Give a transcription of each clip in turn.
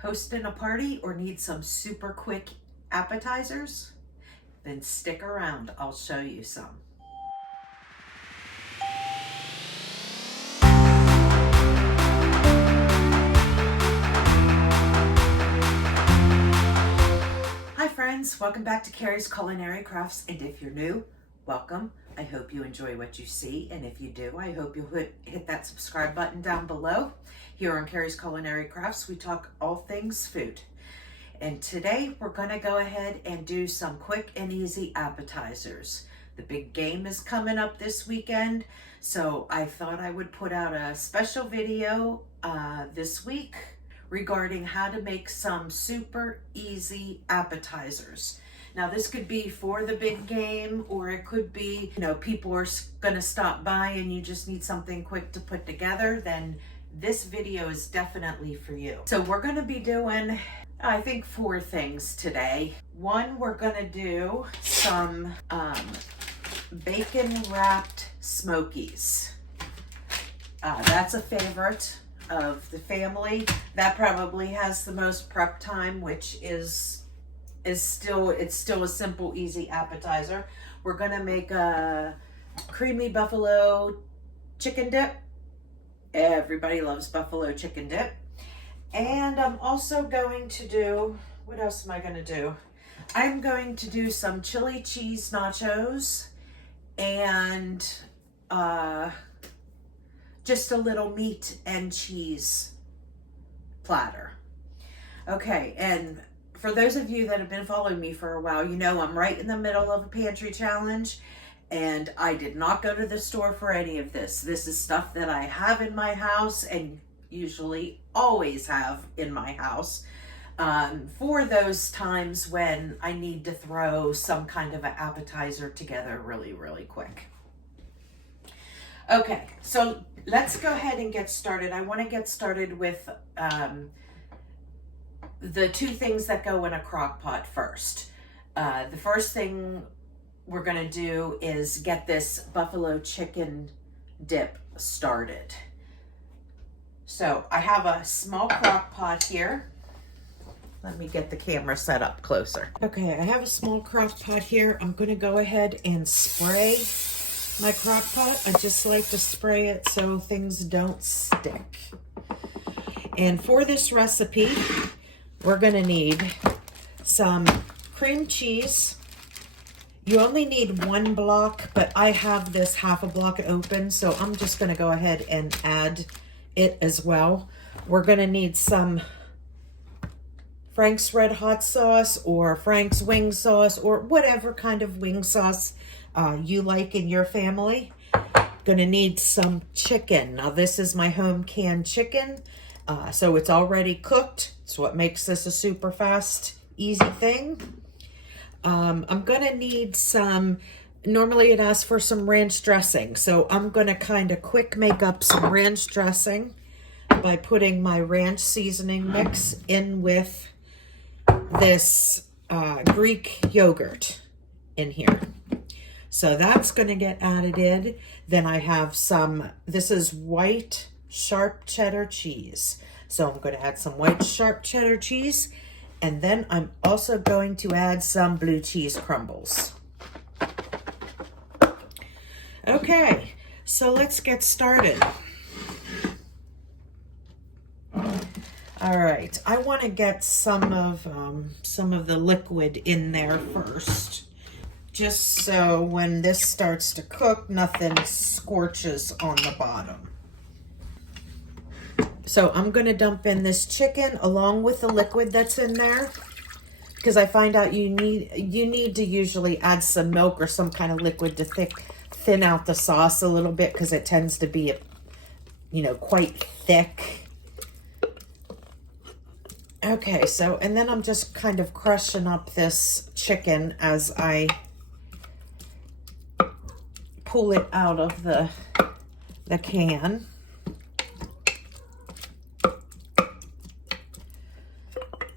Hosting a party or need some super quick appetizers? Then stick around, I'll show you some. Hi friends, welcome back to Carrie's Culinary Crafts, and if you're new, welcome. I hope you enjoy what you see, and if you do, I hope you'll hit that subscribe button down below. Here on Carrie's Culinary Crafts, we talk all things food. And today, we're gonna go ahead and do some quick and easy appetizers. The big game is coming up this weekend, so I thought I would put out a special video this week regarding how to make some super easy appetizers. Now this could be for the big game, or it could be, people are gonna stop by and you just need something quick to put together, then this video is definitely for you. So we're gonna be doing, I think, 4 things today. One, we're gonna do some bacon wrapped smokies. That's a favorite of the family. That probably has the most prep time, which is still a simple, easy appetizer. We're gonna make a creamy buffalo chicken dip. Everybody loves buffalo chicken dip. And I'm also going to do, what else am I gonna do? I'm going to do some chili cheese nachos and just a little meat and cheese platter. Okay, and for those of you that have been following me for a while, you know I'm right in the middle of a pantry challenge, and I did not go to the store for any of this. This is stuff that I have in my house and usually always have in my house for those times when I need to throw some kind of an appetizer together really, really quick. Okay, so let's go ahead and get started. I want to get started with the 2 things that go in a crock pot first. The first thing we're going to do is get this buffalo chicken dip started. So I have a small crock pot here. Let me get the camera set up closer. Okay, I have a small crock pot here. I'm going to go ahead and spray my crock pot. I just like to spray it so things don't stick. And for this recipe, we're going to need some cream cheese. You only need 1 block, but I have this half a block open, so I'm just going to go ahead and add it as well. We're going to need some Frank's Red Hot sauce or Frank's wing sauce or whatever kind of wing sauce you like in your family. Going to need some chicken. Now this is my home canned chicken, so it's already cooked. It's what makes this a super fast, easy thing. I'm going to need some, normally it asks for some ranch dressing, so I'm going to kind of quick make up some ranch dressing by putting my ranch seasoning mix in with this Greek yogurt in here. So that's going to get added in. Then I have some, this is white sharp cheddar cheese. So I'm going to add some white sharp cheddar cheese. And then I'm also going to add some blue cheese crumbles. Okay, so let's get started. All right, I want to get some of the liquid in there first, just so when this starts to cook, nothing scorches on the bottom. So I'm going to dump in this chicken along with the liquid that's in there, because I find out you need to usually add some milk or some kind of liquid to thin out the sauce a little bit, because it tends to be, quite thick. Okay, so, and then I'm just kind of crushing up this chicken as I pull it out of the can.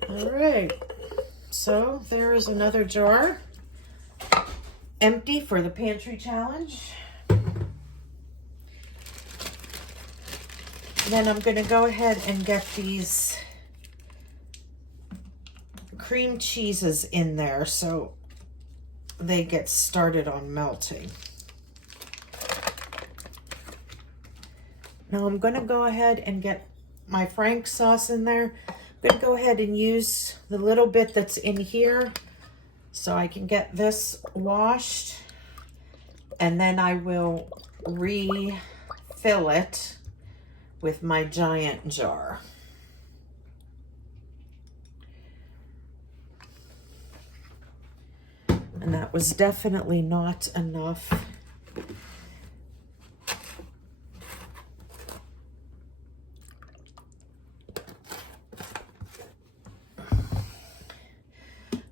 All right, so there is another jar, empty for the pantry challenge. Then I'm going to go ahead and get these cream cheeses in there so they get started on melting. Now I'm going to go ahead and get my Frank sauce in there. I'm going to go ahead and use the little bit that's in here so I can get this washed, and then I will refill it with my giant jar. And that was definitely not enough.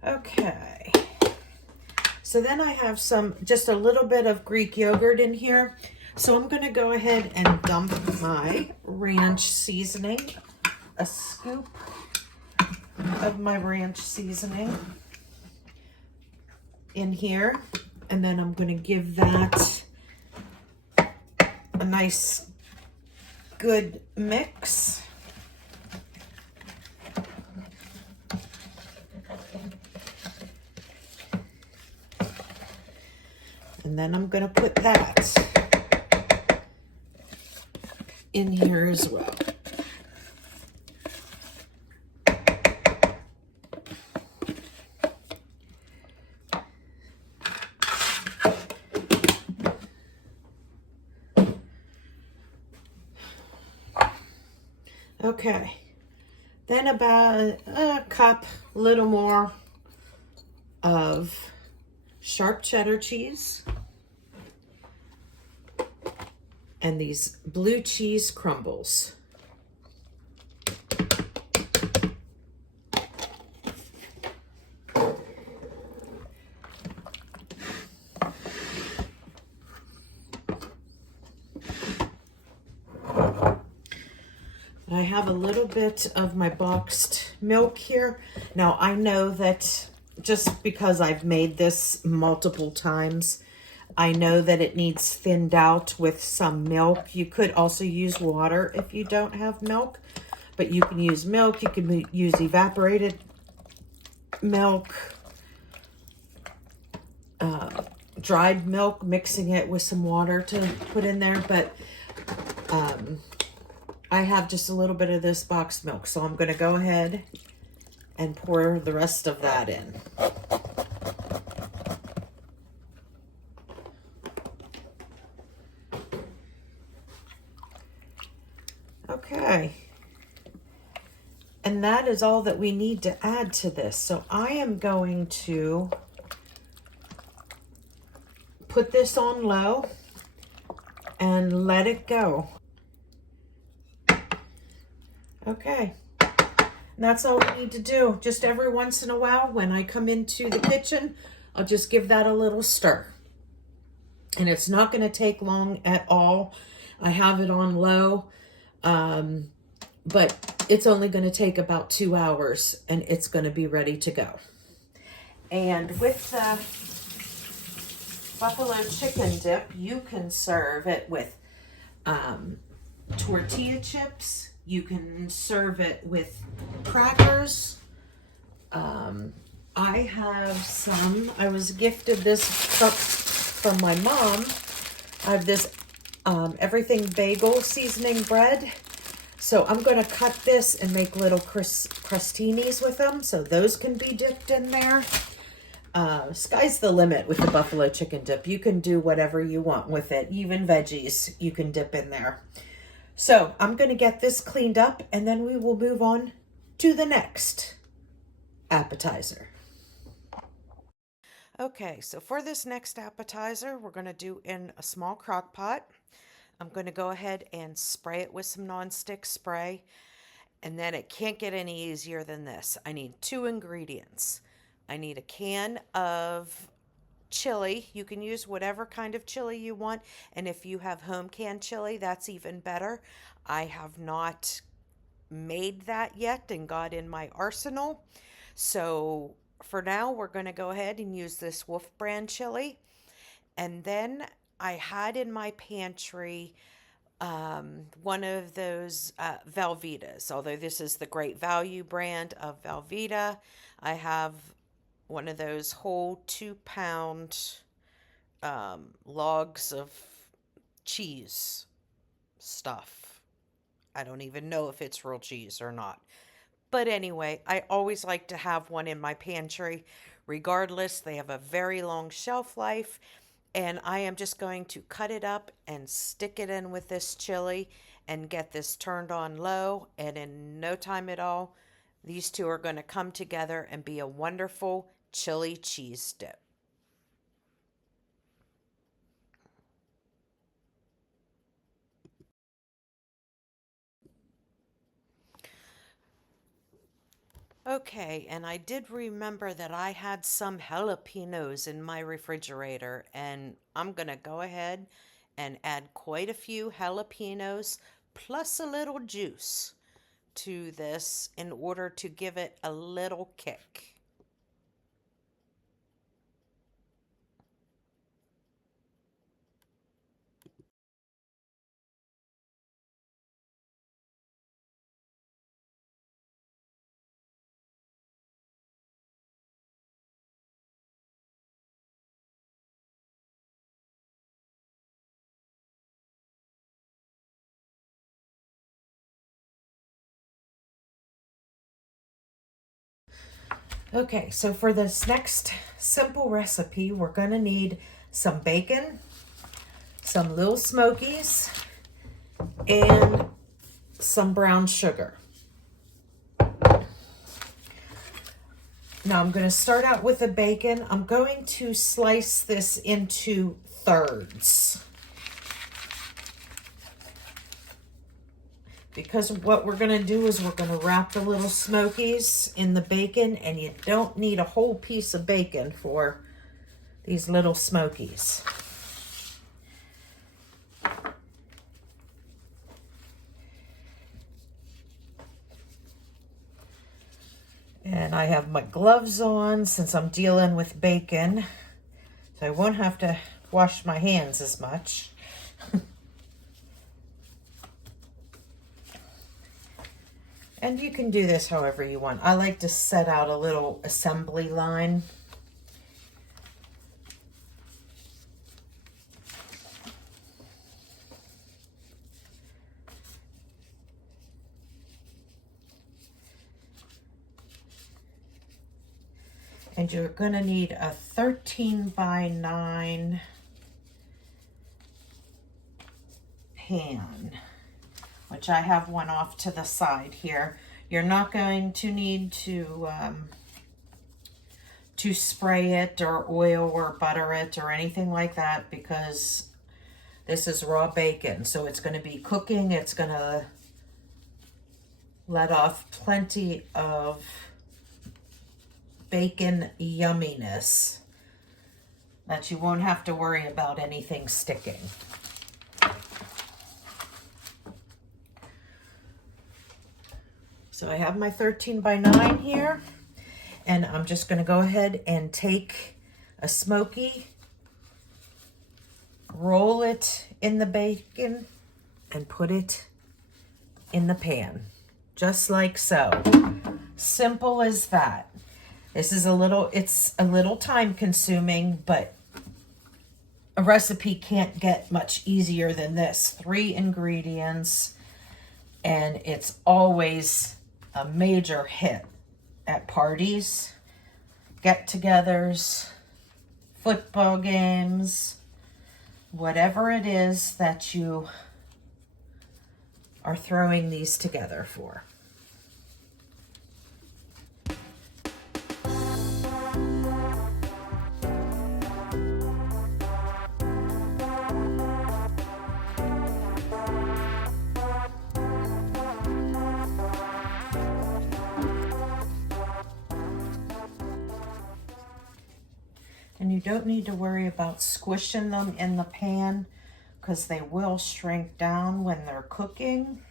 Okay. So then I have just a little bit of Greek yogurt in here. So I'm going to go ahead and dump my ranch seasoning, a scoop of my ranch seasoning in here, and then I'm going to give that a nice good mix. And then I'm going to put that in here as well. Okay, then about a cup, a little more of sharp cheddar cheese and these blue cheese crumbles. I have a little bit of my boxed milk here. Now I know that just because I've made this multiple times, I know that it needs thinned out with some milk. You could also use water if you don't have milk, but you can use milk. You can use evaporated milk, dried milk, mixing it with some water to put in there. But I have just a little bit of this boxed milk, so I'm going to go ahead and pour the rest of that in. Okay. And that is all that we need to add to this. So I am going to put this on low and let it go. Okay. And that's all we need to do. Just every once in a while when I come into the kitchen, I'll just give that a little stir. And it's not going to take long at all. I have it on low, but it's only going to take about 2 hours and it's going to be ready to go. And with the buffalo chicken dip, you can serve it with tortilla chips. You can serve it with crackers. I have some, I was gifted this from my mom. I have this everything bagel seasoning bread. So I'm going to cut this and make little crostinis with them. So those can be dipped in there. Sky's the limit with the buffalo chicken dip. You can do whatever you want with it. Even veggies you can dip in there. So I'm going to get this cleaned up and then we will move on to the next appetizer. Okay, so for this next appetizer, we're going to do in a small crock pot. I'm going to go ahead and spray it with some nonstick spray. And then it can't get any easier than this. I need 2 ingredients. I need a can of chili. You can use whatever kind of chili you want. And if you have home canned chili, that's even better. I have not made that yet and got in my arsenal. So for now, we're going to go ahead and use this Wolf brand chili. And then I had in my pantry one of those Velveetas. Although this is the Great Value brand of Velveeta, I have one of those whole 2 pound logs of cheese stuff. I don't even know if it's real cheese or not. But anyway, I always like to have one in my pantry. Regardless, they have a very long shelf life. And I am just going to cut it up and stick it in with this chili and get this turned on low. And in no time at all, these two are going to come together and be a wonderful chili cheese dip. Okay, and I did remember that I had some jalapenos in my refrigerator, and I'm gonna go ahead and add quite a few jalapenos plus a little juice to this in order to give it a little kick. Okay, so for this next simple recipe, we're going to need some bacon, some little smokies, and some brown sugar. Now I'm going to start out with the bacon. I'm going to slice this into thirds, because what we're going to do is we're going to wrap the little smokies in the bacon, and you don't need a whole piece of bacon for these little smokies. And I have my gloves on since I'm dealing with bacon, so I won't have to wash my hands as much. And you can do this however you want. I like to set out a little assembly line. And you're going to need a 13 by 9 pan, which I have one off to the side here. You're not going to need to spray it or oil or butter it or anything like that, because this is raw bacon. So it's going to be cooking. It's going to let off plenty of bacon yumminess that you won't have to worry about anything sticking. So I have my 13 by 9 here, and I'm just going to go ahead and take a smoky, roll it in the bacon, and put it in the pan, just like so. Simple as that. This is it's a little time consuming, but a recipe can't get much easier than this. 3 ingredients, and it's always a major hit at parties, get-togethers, football games, whatever it is that you are throwing these together for. And you don't need to worry about squishing them in the pan, because they will shrink down when they're cooking.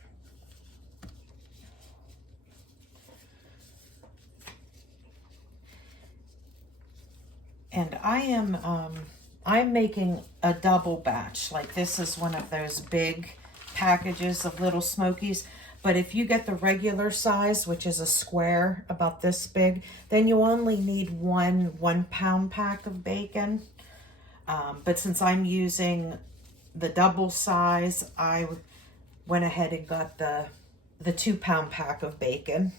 And I'm making a double batch. Like, this is one of those big packages of little Smokies. But if you get the regular size, which is a square about this big, then you only need one 1 pound pack of bacon. But since I'm using the double size, I went ahead and got the 2 pound pack of bacon.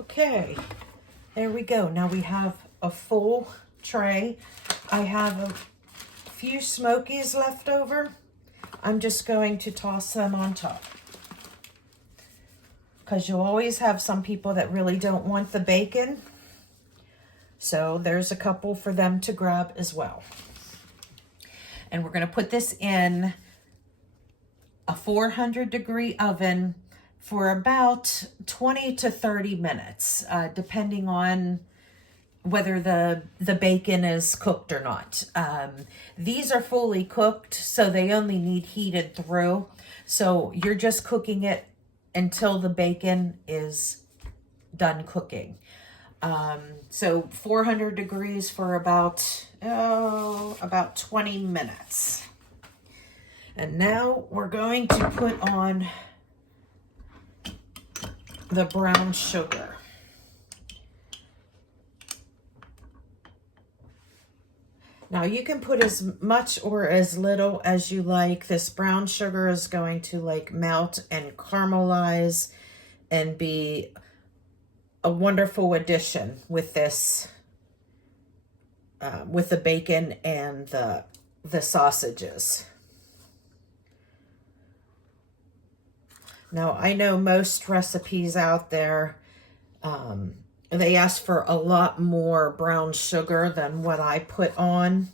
Okay, there we go. Now we have a full tray. I have a few Smokies left over. I'm just going to toss them on top, because you'll always have some people that really don't want the bacon. So there's a couple for them to grab as well. And we're going to put this in a 400-degree oven for about 20 to 30 minutes, depending on whether the bacon is cooked or not. These are fully cooked, so they only need heated through. So you're just cooking it until the bacon is done cooking. So 400 degrees for about 20 minutes. And now we're going to put on the brown sugar. Now you can put as much or as little as you like. This brown sugar is going to like melt and caramelize and be a wonderful addition with this, with the bacon and the sausages. Now, I know most recipes out there, they ask for a lot more brown sugar than what I put on.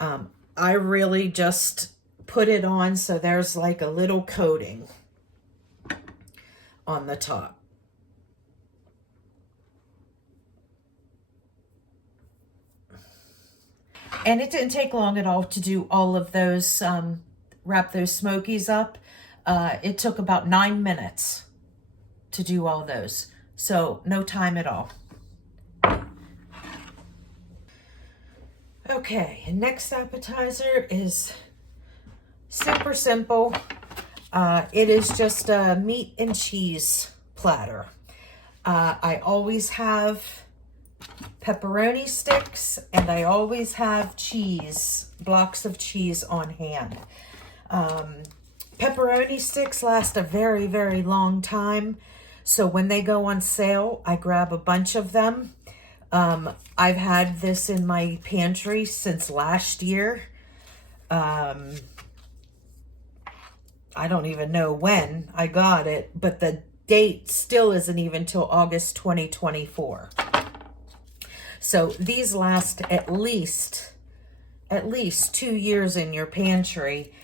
I really just put it on so there's like a little coating on the top. And it didn't take long at all to do all of those, wrap those Smokies up. It took about 9 minutes to do all those. So no time at all. Okay, and next appetizer is super simple. It is just a meat and cheese platter. I always have pepperoni sticks, and I always have cheese, blocks of cheese on hand. Pepperoni sticks last a very, very long time. So when they go on sale, I grab a bunch of them. I've had this in my pantry since last year. I don't even know when I got it, but the date still isn't even till August 2024. So these last at least 2 years in your pantry,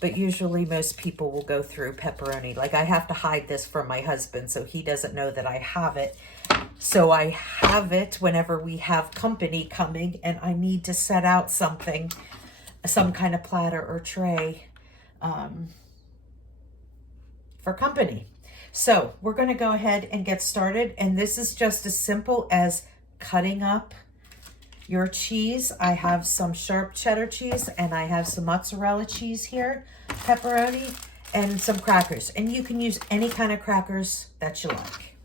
but usually most people will go through pepperoni. Like, I have to hide this from my husband so he doesn't know that I have it. So I have it whenever we have company coming and I need to set out something, some kind of platter or tray for company. So we're going to go ahead and get started. And this is just as simple as cutting up your cheese. I have some sharp cheddar cheese and I have some mozzarella cheese here, pepperoni, and some crackers. And you can use any kind of crackers that you like.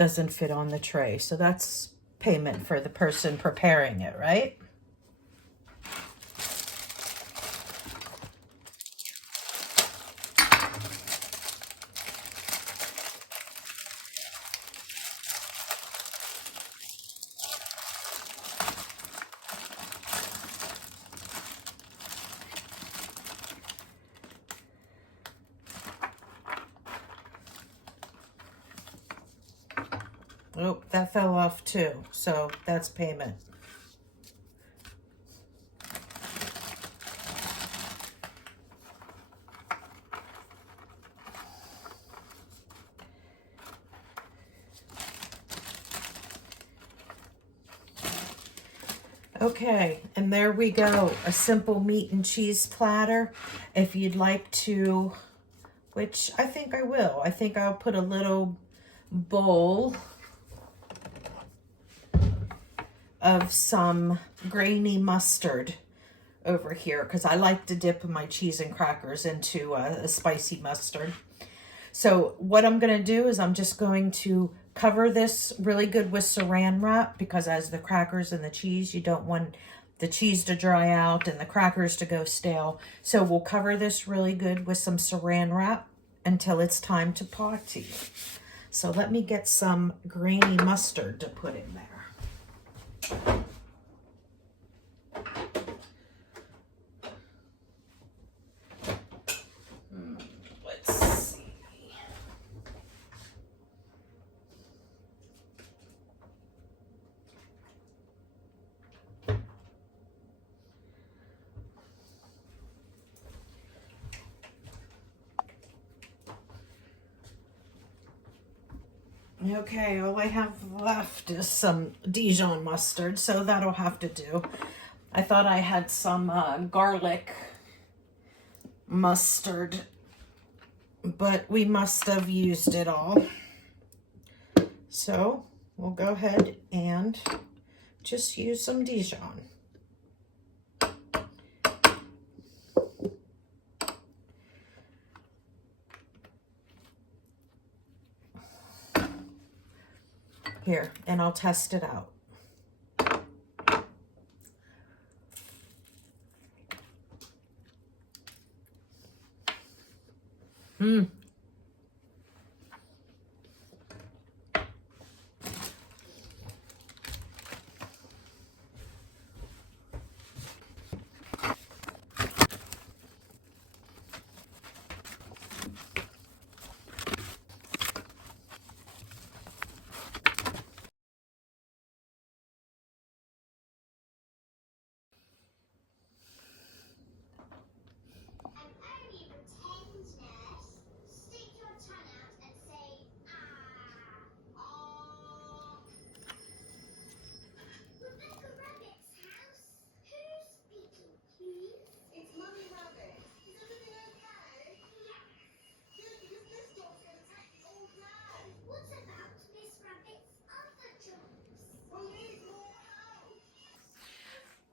doesn't fit on the tray. So that's payment for the person preparing it, right? Oh, that fell off too. So that's payment. Okay, and there we go. A simple meat and cheese platter. If you'd like to, which I think I will. I think I'll put a little bowl of some grainy mustard over here because I like to dip my cheese and crackers into a spicy mustard. So what I'm going to do is I'm just going to cover this really good with saran wrap because as the crackers and the cheese, you don't want the cheese to dry out and the crackers to go stale. So we'll cover this really good with some saran wrap until it's time to party. So let me get some grainy mustard to put in there. Let's see. Okay, all I have left is some Dijon mustard, so that'll have to do. I thought I had some garlic mustard, but we must have used it all. So we'll go ahead and just use some Dijon. Here, and I'll test it out.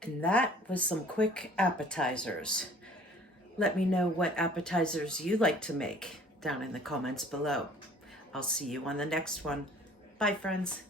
And that was some quick appetizers. Let me know what appetizers you like to make down in the comments below. I'll see you on the next one. Bye, friends.